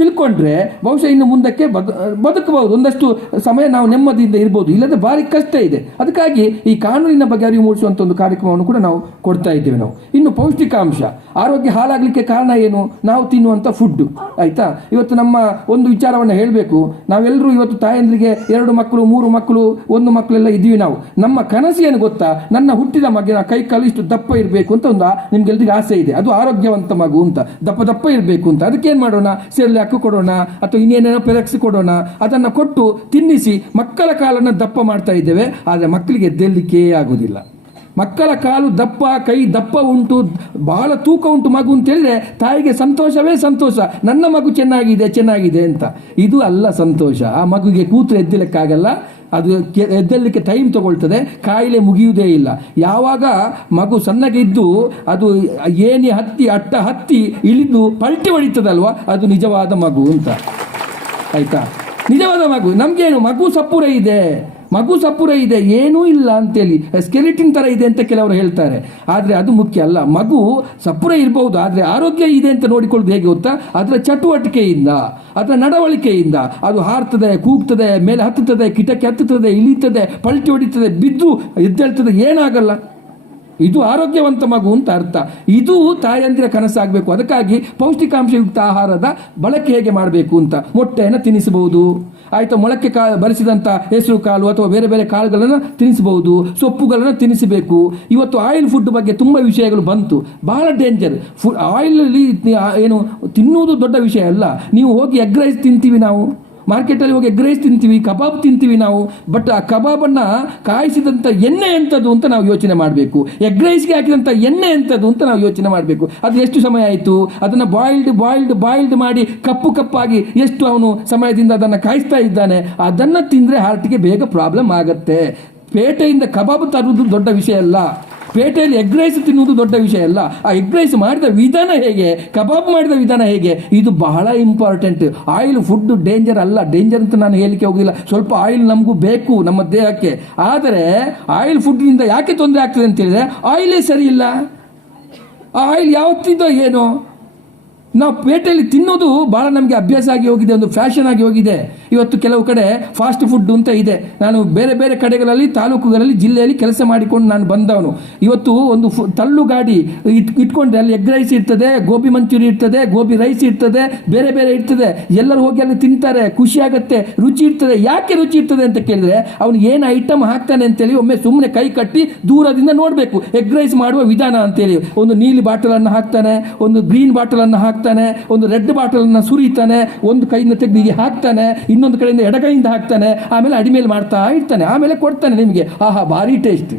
ತಿಳ್ಕೊಂಡ್ರೆ ಬಹುಶಃ ಇನ್ನು ಮುಂದಕ್ಕೆ ಬದುಕಬಹುದು, ಒಂದಷ್ಟು ಸಮಯ ನಾವು ನೆಮ್ಮದಿಯಿಂದ ಇರ್ಬೋದು. ಇಲ್ಲದೆ ಭಾರಿ ಕಷ್ಟ ಇದೆ. ಅದಕ್ಕಾಗಿ ಈ ಕಾನೂನಿನ ಬಗ್ಗೆ ಅರಿವು ಮೂಡಿಸುವಂಥ ಒಂದು ಕಾರ್ಯಕ್ರಮವನ್ನು ಕೂಡ ನಾವು ಕೊಡ್ತಾ ಇದ್ದೇವೆ. ನಾವು ಇನ್ನು ಪೌಷ್ಟಿಕಾಂಶ, ಆರೋಗ್ಯ ಹಾಳಾಗಲಿಕ್ಕೆ ಕಾರಣ ಏನು? ನಾವು ತಿನ್ನುವಂಥ ಫುಡ್ಡು. ಆಯಿತಾ, ಇವತ್ತು ನಮ್ಮ ಒಂದು ವಿಚಾರವನ್ನು ಹೇಳಬೇಕು. ನಾವೆಲ್ಲರೂ ಇವತ್ತು ತಾಯಂದ್ರಿಗೆ 2 ಮಕ್ಕಳು 3 ಮಕ್ಕಳು 1 ಮಕ್ಕಳೆಲ್ಲ ಇದ್ದೀವಿ. ನಾವು ನಮ್ಮ ಕನಸು ಏನು ಗೊತ್ತಾ? ನನ್ನ ಹುಟ್ಟಿದ ಮಗಿನ ಕೈ ಕಾಲು ಇಷ್ಟು ದಪ್ಪ ಇರಬೇಕು ಅಂತ ಒಂದು ನಿಮ್ಗೆಲ್ರಿಗೆ ಆಸೆ ಇದೆ. ಅದು ಆರೋಗ್ಯವಂತ ಮಗು ಅಂತ, ದಪ್ಪ ಇರಬೇಕು ಅಂತ. ಅದಕ್ಕೇನು ಮಾಡೋಣ? ಸೆರ್ಲ್ಯಾಕ್ ಕೊಡೋಣ ಅಥವಾ ಇನ್ನೇನೇನೋ ಪೆರೆಕ್ಸ್ ಕೊಡೋಣ. ಅದನ್ನು ಕೊಟ್ಟು ತಿನ್ನಿಸಿ ಮಕ್ಕಳ ಕಾಲನ್ನು ದಪ್ಪ ಮಾಡ್ತಾ ಇದ್ದೇವೆ. ಆದರೆ ಮಕ್ಕಳಿಗೆ ಎದ್ದೇಳಲಿಕ್ಕೇ ಆಗೋದಿಲ್ಲ. ಮಕ್ಕಳ ಕಾಲು ದಪ್ಪ, ಕೈ ದಪ್ಪ ಉಂಟು, ಬಹಳ ತೂಕ ಉಂಟು ಮಗು ಅಂತ ಹೇಳಿದ್ರೆ ತಾಯಿಗೆ ಸಂತೋಷವೇ ಸಂತೋಷ. ನನ್ನ ಮಗು ಚೆನ್ನಾಗಿದೆ ಅಂತ. ಇದು ಅಲ್ಲ ಸಂತೋಷ. ಆ ಮಗುಗೆ ಕೂತ್ರೆ ಎದ್ದಲಿಕ್ಕಾಗಲ್ಲ, ಅದು ಎದ್ದಲಿಕ್ಕೆ ಟೈಮ್ ತಗೊಳ್ತದೆ, ಕಾಯಿಲೆ ಮುಗಿಯುವುದೇ ಇಲ್ಲ. ಯಾವಾಗ ಮಗು ಸಣ್ಣಗೆ ಇದ್ದು ಅದು ಏನಿ ಹತ್ತಿ ಅಟ್ಟ ಹತ್ತಿ ಇಳಿದು ಪಲ್ಟಿ ಹೊಡಿತದಲ್ವ, ಅದು ನಿಜವಾದ ಮಗು ಅಂತ. ಆಯಿತಾ, ನಿಜವಾದ ಮಗು. ನಮಗೇನು ಮಗು ಸಪುರ ಇದೆ ಏನೂ ಇಲ್ಲ ಅಂತೇಳಿ, ಸ್ಕೆಲಿಟಿನ್ ಥರ ಇದೆ ಅಂತ ಕೆಲವರು ಹೇಳ್ತಾರೆ. ಆದರೆ ಅದು ಮುಖ್ಯ ಅಲ್ಲ. ಮಗು ಸಪುರ ಇರಬಹುದು, ಆದರೆ ಆರೋಗ್ಯ ಇದೆ ಅಂತ ನೋಡಿಕೊಳ್ಳೋದು ಹೇಗೆ ಗೊತ್ತಾ? ಅದರ ಚಟುವಟಿಕೆಯಿಂದ, ಅದರ ನಡವಳಿಕೆಯಿಂದ. ಅದು ಹಾರ್ತದೆ, ಕೂಗ್ತದೆ, ಮೇಲೆ ಹತ್ತುತ್ತದೆ, ಕಿಟಕಿ ಹತ್ತುತ್ತದೆ, ಇಳಿತದೆ, ಪಲ್ಟಿ ಹೊಡಿತದೆ, ಬಿದ್ದು ಎದ್ದೇಳ್ತದೆ, ಏನಾಗಲ್ಲ. ಇದು ಆರೋಗ್ಯವಂತ ಮಗು ಅಂತ ಅರ್ಥ. ಇದು ತಾಯಂದಿರ ಕನಸಾಗಬೇಕು. ಅದಕ್ಕಾಗಿ ಪೌಷ್ಟಿಕಾಂಶಯುಕ್ತ ಆಹಾರದ ಬಳಕೆ ಹೇಗೆ ಮಾಡಬೇಕು ಅಂತ. ಮೊಟ್ಟೆಯನ್ನು ತಿನ್ನಿಸಬಹುದು, ಆಯಿತಾ, ಮೊಳಕೆ ಬರಿಸಿದಂಥ ಹೆಸರು ಕಾಳು ಅಥವಾ ಬೇರೆ ಬೇರೆ ಕಾಳುಗಳನ್ನು ತಿನ್ನಿಸಬಹುದು, ಸೊಪ್ಪುಗಳನ್ನು ತಿನ್ನಿಸಬೇಕು. ಇವತ್ತು ಆಯಿಲ್ ಫುಡ್ ಬಗ್ಗೆ ತುಂಬ ವಿಷಯಗಳು ಬಂತು. ಬಹಳ ಡೇಂಜರ್ ಆಯಿಲಲ್ಲಿ ಏನು ತಿನ್ನುವುದು ದೊಡ್ಡ ವಿಷಯ ಅಲ್ಲ. ನೀವು ಹೋಗಿ ಎಗ್ ರೈಸ್ ತಿಂತೀವಿ, ನಾವು ಮಾರ್ಕೆಟಲ್ಲಿ ಹೋಗಿ ಎಗ್ ರೈಸ್ ತಿಂತೀವಿ, ಕಬಾಬ್ ತಿಂತೀವಿ ನಾವು. ಬಟ್ ಆ ಕಬಾಬನ್ನು ಕಾಯಿಸಿದಂಥ ಎಣ್ಣೆ ಎಂಥದ್ದು ಅಂತ ನಾವು ಯೋಚನೆ ಮಾಡಬೇಕು. ಎಗ್ ರೈಸ್ಗೆ ಹಾಕಿದಂಥ ಎಣ್ಣೆ ಎಂಥದ್ದು ಅಂತ ನಾವು ಯೋಚನೆ ಮಾಡಬೇಕು. ಅದು ಎಷ್ಟು ಸಮಯ ಆಯಿತು? ಅದನ್ನು ಬಾಯ್ಲ್ಡ್ ಮಾಡಿ ಕಪ್ಪಾಗಿ ಎಷ್ಟು ಅವನು ಸಮಯದಿಂದ ಅದನ್ನು ಕಾಯಿಸ್ತಾ ಇದ್ದಾನೆ. ಅದನ್ನು ತಿಂದರೆ ಹಾರ್ಟಿಗೆ ಬೇಗ ಪ್ರಾಬ್ಲಮ್ ಆಗುತ್ತೆ. ಪೇಟೆಯಿಂದ ಕಬಾಬ್ ತರುವುದು ದೊಡ್ಡ ವಿಷಯ ಅಲ್ಲ, ಪೇಟೆಯಲ್ಲಿ ಎಗ್ ರೈಸ್ ತಿನ್ನುವುದು ದೊಡ್ಡ ವಿಷಯ ಅಲ್ಲ. ಆ ಎಗ್ ರೈಸ್ ಮಾಡಿದ ವಿಧಾನ ಹೇಗೆ, ಕಬಾಬ್ ಮಾಡಿದ ವಿಧಾನ ಹೇಗೆ, ಇದು ಬಹಳ ಇಂಪಾರ್ಟೆಂಟ್. ಆಯಿಲ್ ಫುಡ್ ಡೇಂಜರ್ ಅಲ್ಲ, ಡೇಂಜರ್ ಅಂತ ನಾನು ಹೇಳಲಿಕ್ಕೆ ಹೋಗಿಲ್ಲ. ಸ್ವಲ್ಪ ಆಯಿಲ್ ನಮಗೂ ಬೇಕು ನಮ್ಮ ದೇಹಕ್ಕೆ. ಆದರೆ ಆಯಿಲ್ ಫುಡ್ನಿಂದ ಯಾಕೆ ತೊಂದರೆ ಆಗ್ತದೆ ಅಂತ ಹೇಳಿದ್ರೆ ಆಯಿಲೇ ಸರಿ ಇಲ್ಲ. ಆ ಆಯಿಲ್ ಯಾವತ್ತಿದ್ದೋ ಏನೋ ನಾವು ಪೇಟೆಯಲ್ಲಿ ತಿನ್ನೋದು ಭಾಳ ನಮಗೆ ಅಭ್ಯಾಸ ಆಗಿ ಹೋಗಿದೆ, ಒಂದು ಫ್ಯಾಷನ್ ಆಗಿ ಹೋಗಿದೆ. ಇವತ್ತು ಕೆಲವು ಕಡೆ ಫಾಸ್ಟ್ ಫುಡ್ ಅಂತ ಇದೆ. ನಾನು ಬೇರೆ ಬೇರೆ ಕಡೆಗಳಲ್ಲಿ, ತಾಲೂಕುಗಳಲ್ಲಿ, ಜಿಲ್ಲೆಯಲ್ಲಿ ಕೆಲಸ ಮಾಡಿಕೊಂಡು ನಾನು ಬಂದವನು. ಇವತ್ತು ಒಂದು ತಳ್ಳು ಗಾಡಿ ಇಟ್ಕೊಂಡ್ರೆ ಅಲ್ಲಿ ಎಗ್ ರೈಸ್ ಇರ್ತದೆ, ಗೋಬಿ ಮಂಚೂರಿ ಇರ್ತದೆ, ಗೋಬಿ ರೈಸ್ ಇರ್ತದೆ, ಬೇರೆ ಬೇರೆ ಇರ್ತದೆ. ಎಲ್ಲರೂ ಹೋಗಿ ಅಲ್ಲಿ ತಿಂತಾರೆ, ಖುಷಿ ಆಗುತ್ತೆ, ರುಚಿ ಇರ್ತದೆ. ಯಾಕೆ ರುಚಿ ಇರ್ತದೆ ಅಂತ ಕೇಳಿದ್ರೆ ಅವನು ಏನು ಐಟಮ್ ಹಾಕ್ತಾನೆ ಅಂತೇಳಿ ಒಮ್ಮೆ ಸುಮ್ಮನೆ ಕೈ ಕಟ್ಟಿ ದೂರದಿಂದ ನೋಡಬೇಕು. ಎಗ್ ರೈಸ್ ಮಾಡುವ ವಿಧಾನ ಅಂತೇಳಿ ಒಂದು ನೀಲಿ ಬಾಟಲನ್ನು ಹಾಕ್ತಾನೆ, ಒಂದು ಗ್ರೀನ್ ಬಾಟಲನ್ನು ಹಾಕ್ತಾನೆ, ಒಂದು ರೆಡ್ ಬಾಟಲನ್ನು ಸುರಿತಾನೆ, ಒಂದು ಕೈಯಿಂದ ತೆಗೆದು ಹಾಕ್ತಾನೆ, ಇನ್ನೊಂದು ಕಡೆಯಿಂದ ಎಡಗೈಯಿಂದ ಹಾಕ್ತಾನೆ, ಆಮೇಲೆ ಅಡಿಮೇಲೆ ಮಾಡ್ತಾ ಇರ್ತಾನೆ, ಆಮೇಲೆ ಕೊಡ್ತಾನೆ ನಿಮಗೆ. ಆಹಾ, ಭಾರಿ ಟೇಸ್ಟ್.